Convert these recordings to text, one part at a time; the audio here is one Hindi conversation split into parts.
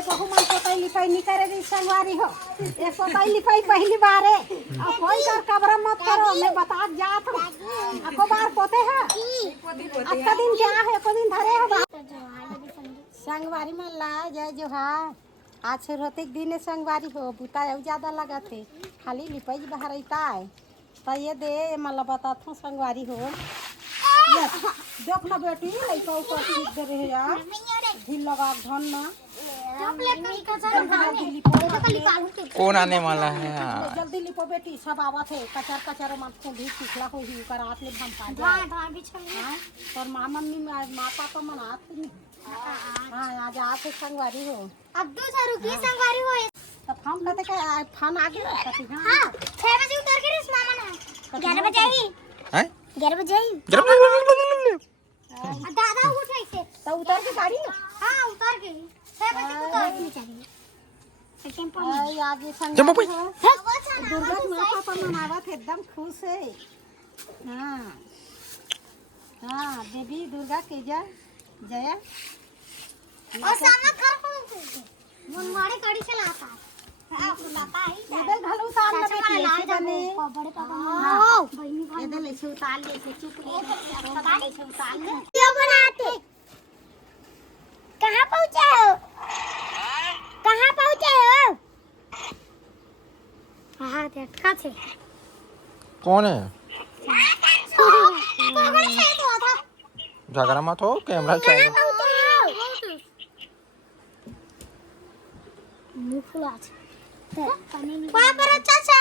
ये बहु मन पोताई लिपाई नहीं करे दी संगवारी हो ये पोताई लिपाई पहली बार है अब कोई कर कब्र मत करो मैं बता जात हूँ आपको बार पोते है अत्ता दिन क्या है को दिन धरे हो संगवारी में ला जय जोहार आज शुरुआती दिन संगवारी हो बुता ज्यादा लगा थे खाली लिपाई बाहर है तो ये दे मला बता था संगवारी हो देख ना बेटी लइका ऊपर सीट दे रहे यार ढील लगा धन ना कौन आने वाला है जल्दी लिपो बेटी सब आवा थे कचर कचर मत को भी पिछला हो ही कर हाथ ले भम पा जाए हां और मां मम्मी मां पापा मन हाथ नहीं हां आज आते संगवारी हो अब दूसरा रुकी संगवारी हो तब हम कहते के फोन आ गया कति हां 6 बजे उतर के रिस मामा ना 11 बजे ही हैं 11 बजे ही दादा उठ ऐसे तो उतर के गाड़ी हां उतर के 6 बजे उतर के चाहिए टेंपो में आगे संग दुर्गा माता पर मनावत एकदम खुश है हां हां देवी दुर्गा के जय और सामने कर मनवाड़े गाड़ी चलाता है बुलाता है इधर घालो उतार ले बेटी ऐसे बने बड़े पापा हां इधर ऐसे उतार ले ऐसे चुप ले ऐसे उतार ले क्यों बनाते कहां पहुंचे हो कहां पहुंचे हो हां देखा थे कौन है पागल से तो था झगड़ा मत हो कैमरा चालू मुंह फुला पापा चाचा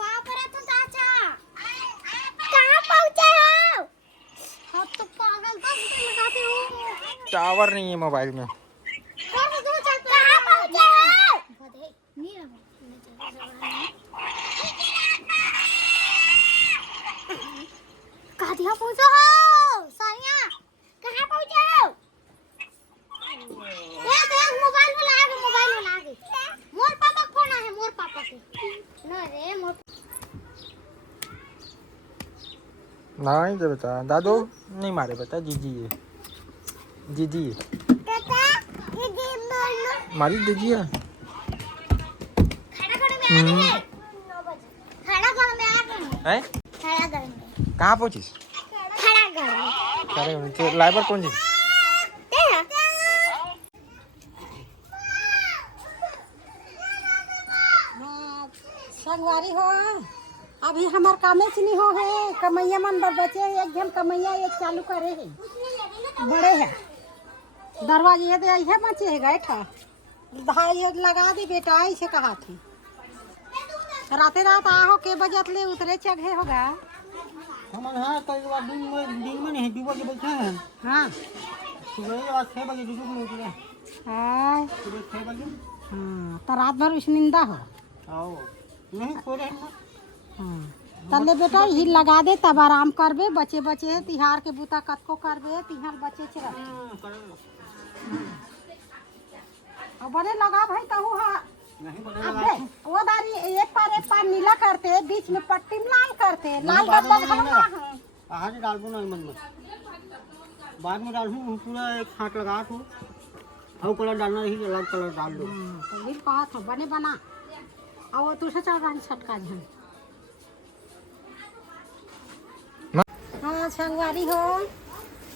पापा तो चाचा कहां पहुंचे हो अब तो पागल बस लगाते हो टावर नहीं है मोबाइल में कहां पहुंचे हो बधे नहीं कहां दिया पहुंचे हो सानिया कहां पहुंचे हो ये देख मोबाइल में लागे मोर पापा कौन है मोर पापा के ना रे मोर नहीं दे बेटा दादू नहीं मारे बेटा जीजी है जीजी काका दीदी बोलो मारी दीजिए खड़ा खड़ा में आ गए 9 बजे खड़ा खड़ा में आ गए हैं खड़ा घर में कहाँ पहुँची खड़ा घर में अरे लाइबर कौन जी तेरा संगवारी हो अभी हमार कामे से नहीं हो है कमैया मन बर बचे एक जन कमैया एक चालू करे है बड़े है दरवाजे दे है बचे है बैठा धाई लगा दे बेटा ऐसे कहा थी राते रात आहो के बजत ले उतरे चढ़े होगा हमन हां कई बार दिन में नहीं 2 बजे बैठे हैं हां सुबह आज 6 बजे डूब में उतरे हां सुबह 6 बजे हां तो रात भर उस निंदा हो आओ नहीं कोरे हां तले बेटा ही लगा दे तब आराम करबे बचे बचे तिहार के बूता कतको करबे तिहार बचे छ और बड़े लगा भाई कहू हां नहीं अबे वो दारी एक पार नीला करते बीच में पट्टी लाल करते लाल डब्बा भरवा है आज डालबो नहीं मन में बाद में डालूं पूरा एक हाथ लगा दो हव कलर डालना ही अलग कलर डाल दो तो भी कहा था बने बना और तू से चल रहा छटका झन हाँ संगवारी हो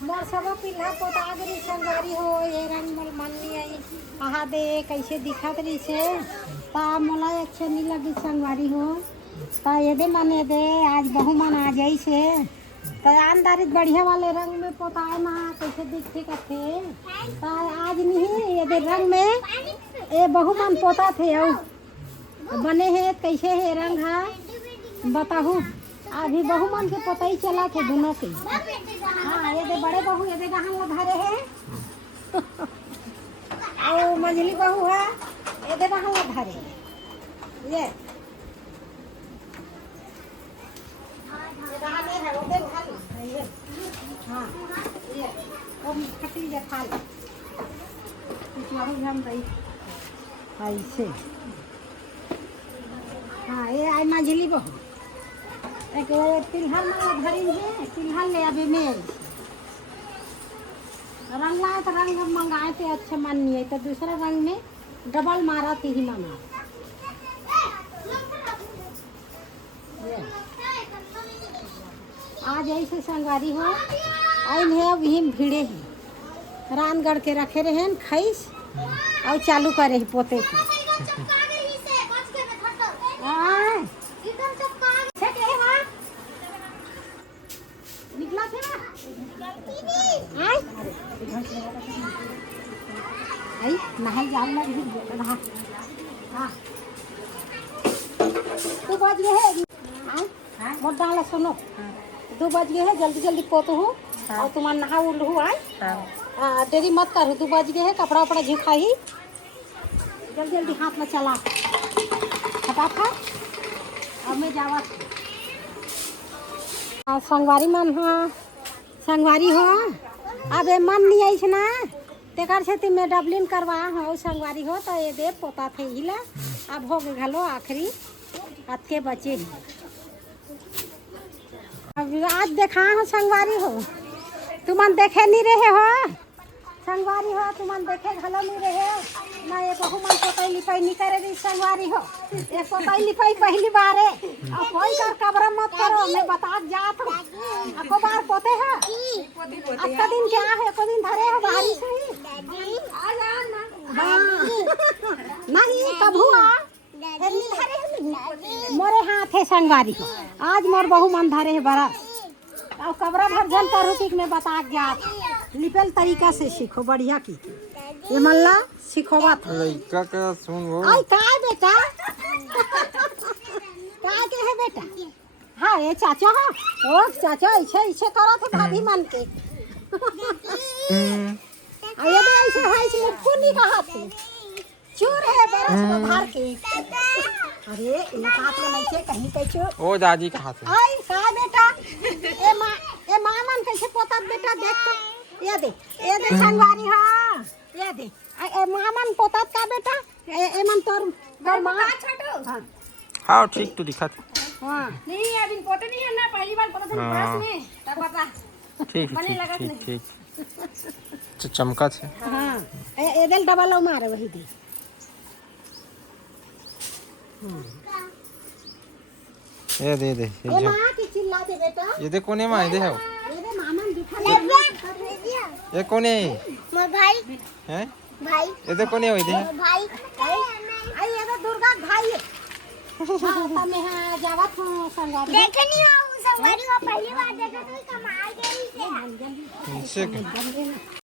मोर सब पिल्हा पोता गरी संगवारी हो ये रंग मोर मन नहीं आई आहा दे कैसे दिखत रही से ता मोला अच्छे नहीं लगी संगवारी हो ता ये दे मने दे आज बहु मन आ जाई से ता आंदारी बढ़िया वाले रंग में पोताए ना कैसे दिखते कथे ता आज नहीं ये दे रंग में ए बहु मन पोता थे औ बने हैं कैसे है रंग है बताहू अभी बहु मन के पता ही चला थे दोनों के हाँ ये दे बड़े बहू ये दे कहाँ वो धरे है और मंझली बहू है ये दे कहाँ वो धरे ये कहाँ ले है वो दे खाल ये हाँ ये वो खटी जे खाल पिछला ही हम गई ऐसे हाँ ये आई मंझली बहू एक तिलहन में भरी है तिलहन ले अभी में रंग लाए तो रंग मंगाए थे अच्छा मन नहीं है तो दूसरा रंग में डबल मारा तीही माना आज ऐसे संगारी हो आइन है अब हिम भिड़े हैं रानगढ़ के रखे रहे हैं खैस और चालू करे हैं पोते के आय, निकला थे ना आय आई नहाई जान लगी नहा हाँ तू बज गए है मोट डाला सुनो 2 बज गए है जल्दी जल्दी पोतो हूँ और तुम्हारा नहा उल हूँ आए देरी मत करो 2 बज गए है कपड़ा वपड़ा झुका ही जल्दी जल्दी हाथ में चला फटाफट अब मैं जावा संगवारी मन हाँ संगवारी हो अब ये मन नहीं आई ना तेकर से मैं डबलिन करवा हो संगवारी हो तो ये दे पोता थे हिला अब हो गलो आखिरी हाथ के बचे अब आज देखा हो संगवारी हो तुमन देखे नहीं रहे हो संगवारी हो तुमन देखे घलो नहीं रहे हो ना ये बहु मन पोताई लिपाई नहीं करे दी संगवारी हो ये पोताई लिपाई पहली बार है अब कोई कर कब्र मत करो मैं बता जात हूँ अको बार पोते है आज का दिन क्या है को दिन धरे हो बाहरी से ही नहीं कब हुआ मोरे हाथ है संगवारी को आज मोर बहु मन धरे है बरस अब कब्रा भर जल करो कि मैं बता जात लिपल तरीका से सीखो बढ़िया की ये मल्ला सीखोवा था लड़का का सुन वो आई का बेटा का के है बेटा हाँ ये चाचा हाँ ओ चाचा ऐसे ऐसे करा थे भाभी मन के ये भी ऐसे है इसमें पुनी का हाथ है चूर है बरस में धार के अरे इन हाथ में नहीं थे कहीं कैसे ओ दादी का हाथ है आई का बेटा ए मां मन कैसे पोता बेटा देख तो ये दे संगवारी हां ये दे ए मां मन पोता का बेटा ए मन तोर मां छोटो हां हाँ ठीक तो दिखा हां नहीं अभी पोते नहीं है ना पहली बार पोता था बरस में तब पता ठीक ठीक चमका छे हां ए दिल डबल मारे वही दे ये दे ए मां की चिल्ला दे बेटा ये दे कोने में दे है ये दे मामन दिखा ये कोने मोर भाई हैं भाई ये दे कोने होई दे भाई आई ये तो दुर्गा भाई हां मैं हां जावत हूं संगारी देखे नहीं हो संगवारी को पहली बार देखा तो कमाल गई से से